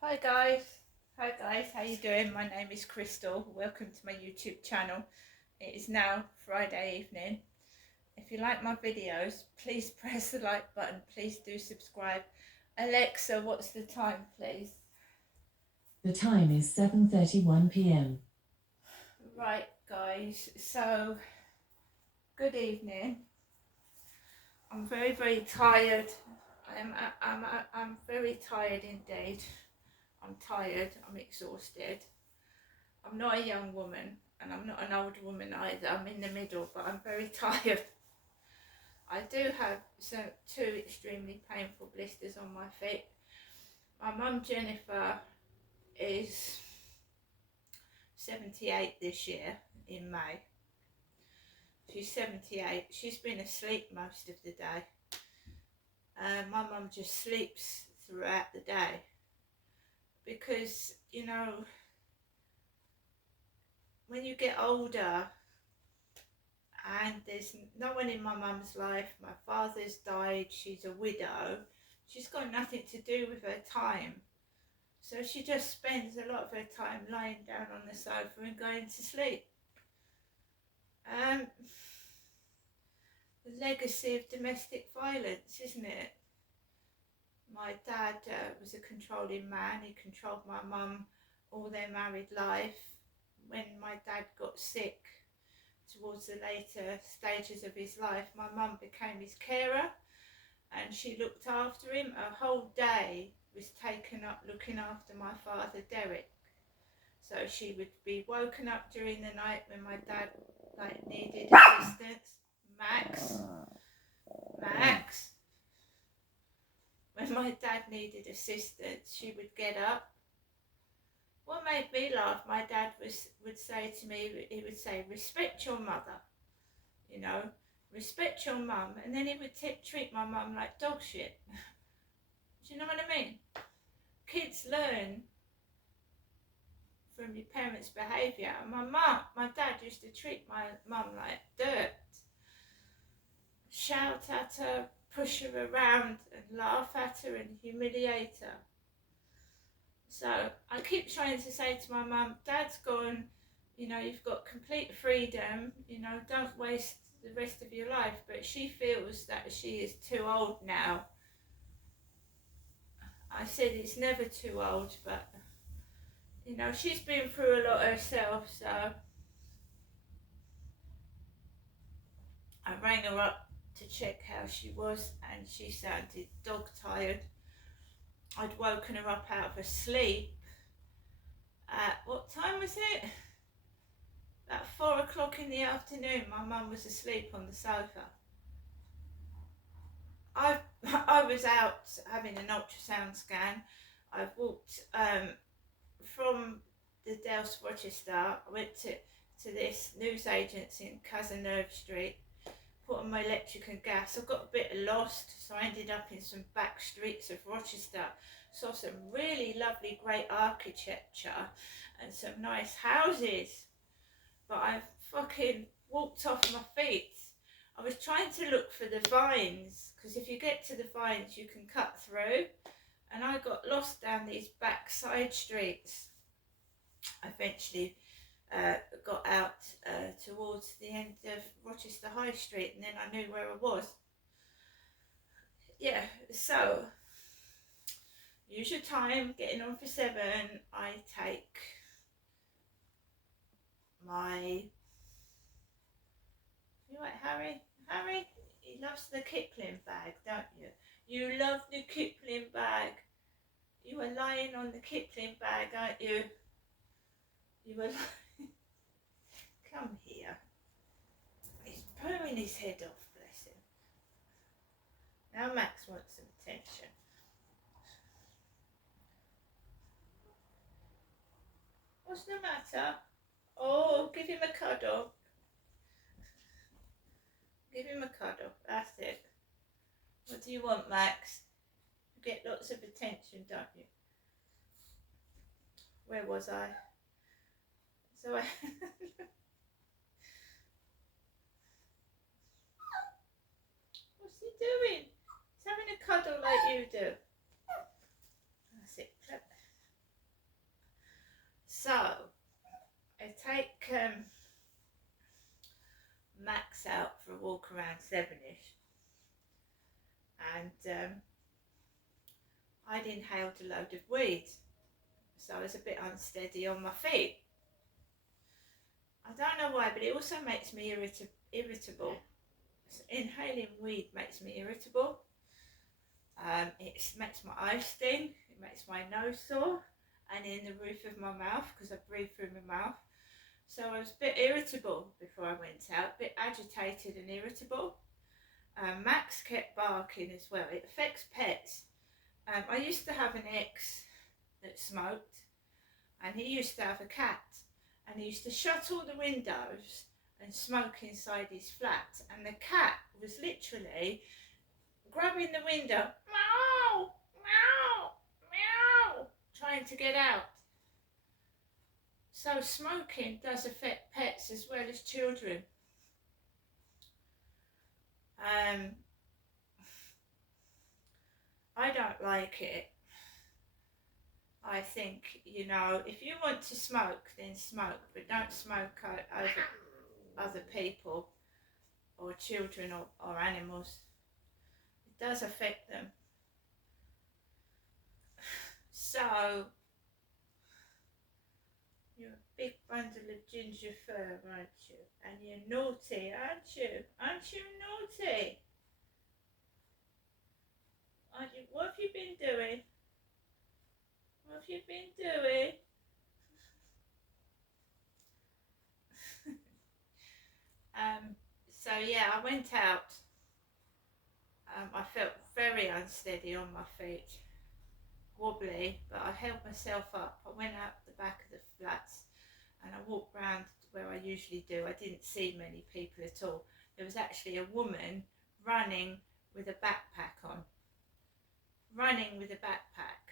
Hi guys, how you doing? My name is Crystal. Welcome to my YouTube channel. It is now Friday evening. If you like my videos, please press the like button. Please do subscribe. Alexa, what's the time, please? The time is 7:31 p.m. Right, guys. So, good evening. I'm very tired. I'm very tired indeed. I'm tired. I'm exhausted. I'm not a young woman and I'm not an old woman either. I'm in the middle, but I'm very tired. I do have two extremely painful blisters on my feet. My mum Jennifer is 78 this year in May. She's 78. She's been asleep most of the day. My mum just sleeps throughout the day because, you know, when you get older and there's no one in my mum's life, my father's died, she's a widow, she's got nothing to do with her time. So she just spends a lot of her time lying down on the sofa and going to sleep. The legacy of domestic violence, isn't it? My dad was a controlling man. He controlled my mum all their married life. When my dad got sick towards the later stages of his life, my mum became his carer and she looked after him. A whole day was taken up looking after my father Derek. So she would be woken up during the night when my dad needed assistance. Max. When my dad needed assistance, she would get up. What made me laugh, my dad would say to me, he would say, respect your mother, you know, respect your mum. And then he would treat my mum like dog shit. Do you know what I mean? Kids learn from your parents' behaviour. And my dad used to treat my mum like dirt. Shout at her, push her around and laugh at her and humiliate her. So I keep trying to say to my mum, Dad's gone, you know, you've got complete freedom, you know, don't waste the rest of your life. But she feels that she is too old now. I said it's never too old, but you know, she's been through a lot herself, so I rang her up to check how she was and she sounded dog tired. I'd woken her up out of her sleep at, what time was it? At 4 o'clock in the afternoon. My mum was asleep on the sofa. I was out having an ultrasound scan. I've walked from the Dells Rochester. I went to this newsagents in Cazeneuve Street, put on my electric and gas. I got a bit lost, so I ended up in some back streets of Rochester. Saw some really lovely, great architecture and some nice houses. But I fucking walked off my feet. I was trying to look for the vines, because if you get to the vines you can cut through, and I got lost down these back side streets. I eventually got out towards the end of Rochester High Street, and then I knew where I was. Yeah, so use your time, getting on for 7. I take my, you right, Harry? Harry, he loves the Kipling bag, don't you? You love the Kipling bag. You were lying on the Kipling bag, aren't you? You were come here. He's pulling his head off, bless him. Now Max wants some attention. What's the matter? Oh, give him a cuddle. Give him a cuddle. That's it. What do you want, Max? You get lots of attention, don't you? Where was I? So I... What's he doing? He's having a cuddle like you do. That's it. So I take Max out for a walk around 7ish, and I'd inhaled a load of weed, so I was a bit unsteady on my feet. I don't know why, but it also makes me irritable. So inhaling weed makes me irritable. It makes my eyes sting, it makes my nose sore, and in the roof of my mouth, because I breathe through my mouth. So I was a bit irritable before I went out, a bit agitated and irritable. Max kept barking as well. It affects pets. I used to have an ex that smoked, and he used to have a cat, and he used to shut all the windows and smoke inside his flat, and the cat was literally grabbing the window, meow, meow, meow, trying to get out. So smoking does affect pets as well as children. I don't like it. I think, you know, if you want to smoke, then smoke, but don't smoke over other people or children or animals. It does affect them. So, you're a big bundle of ginger fur, aren't you? And you're naughty, aren't you? Aren't you naughty? Aren't you? What have you been doing? What have you been doing? So yeah, I went out. I felt very unsteady on my feet, wobbly, but I held myself up. I went out the back of the flats and I walked round where I usually do. I didn't see many people at all. There was actually a woman running with a backpack on. Running with a backpack.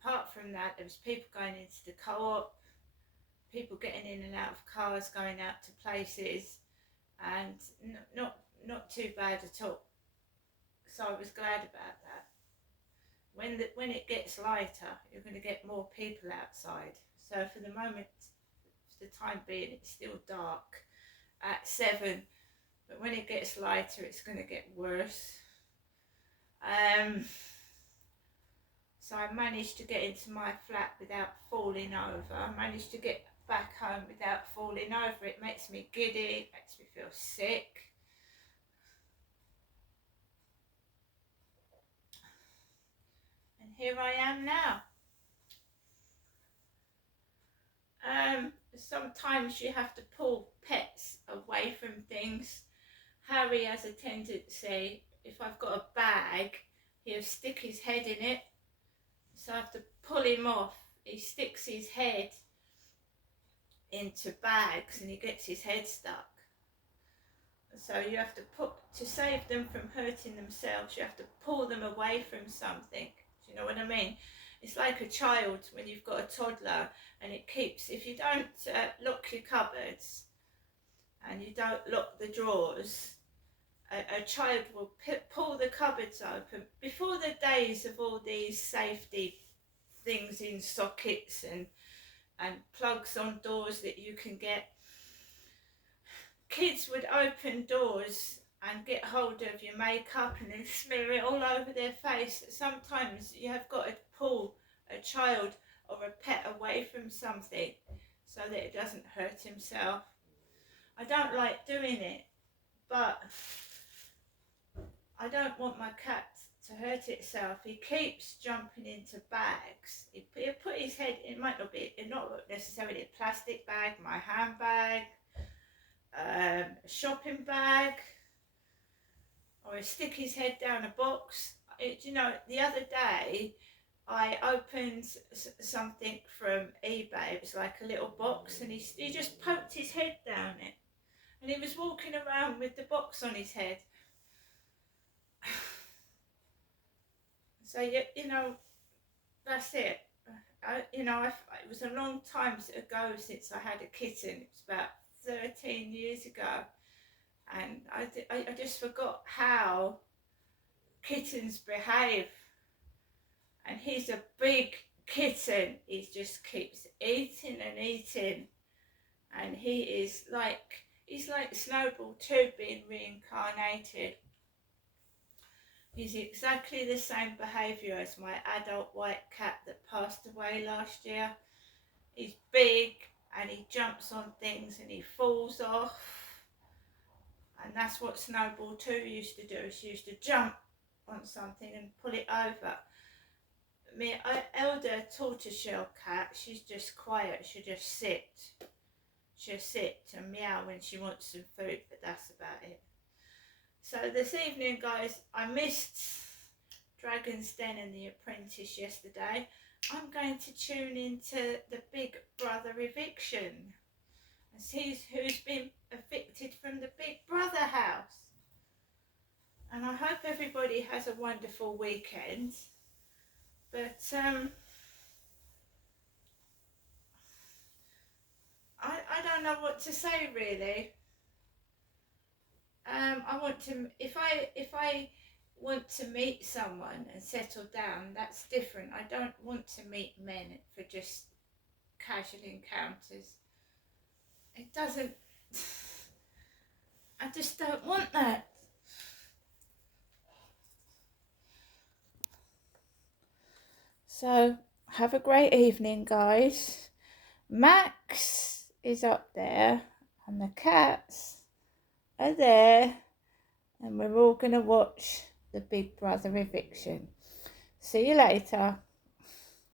Apart from that, there was people going into the co-op, people getting in and out of cars, going out to places, and not too bad at all. So I was glad about that. When it gets lighter, you're going to get more people outside. So for the moment, for the time being, it's still dark at 7, but when it gets lighter, it's going to get worse. So I managed to get into my flat without falling over. I managed to get back home without falling over. It makes me giddy, it makes me feel sick. And here I am now. Sometimes you have to pull pets away from things. Harry has a tendency, if I've got a bag, he'll stick his head in it. So I have to pull him off. He sticks his head into bags and he gets his head stuck. So you have to save them from hurting themselves, you have to pull them away from something. Do you know what I mean? It's like a child when you've got a toddler, and it keeps, if you don't lock your cupboards and you don't lock the drawers, a child will pull the cupboards open. Before the days of all these safety things in sockets and plugs on doors that you can get, kids would open doors and get hold of your makeup and then smear it all over their face. Sometimes you have got to pull a child or a pet away from something so that it doesn't hurt himself. I don't like doing it, but I don't want my cat to hurt itself. He keeps jumping into bags. He'll put his head, it might not be, not necessarily a plastic bag, my handbag, a shopping bag, or he'll stick his head down a box. You know, the other day I opened something from eBay. It was like a little box, and he just poked his head down it, and he was walking around with the box on his head. So you know, that's it. It was a long time ago since I had a kitten. It was about 13 years ago, and I just forgot how kittens behave. And he's a big kitten, he just keeps eating and eating, and he's like Snowball 2 being reincarnated. He's exactly the same behaviour as my adult white cat that passed away last year. He's big and he jumps on things and he falls off, and that's what Snowball 2 used to do. She used to jump on something and pull it over. My elder tortoiseshell cat, she's just quiet. She'll just sit. She'll sit and meow when she wants some food, but that's about it. So this evening, guys, I missed Dragon's Den and The Apprentice yesterday. I'm going to tune into the Big Brother eviction and see who's been evicted from the Big Brother house. And I hope everybody has a wonderful weekend. But I don't know what to say really. I want to, if I want to meet someone and settle down, that's different. I don't want to meet men for just casual encounters. It doesn't, I just don't want that. So have a great evening, guys. Max is up there and the cats are there, and we're all going to watch the Big Brother eviction. See you later.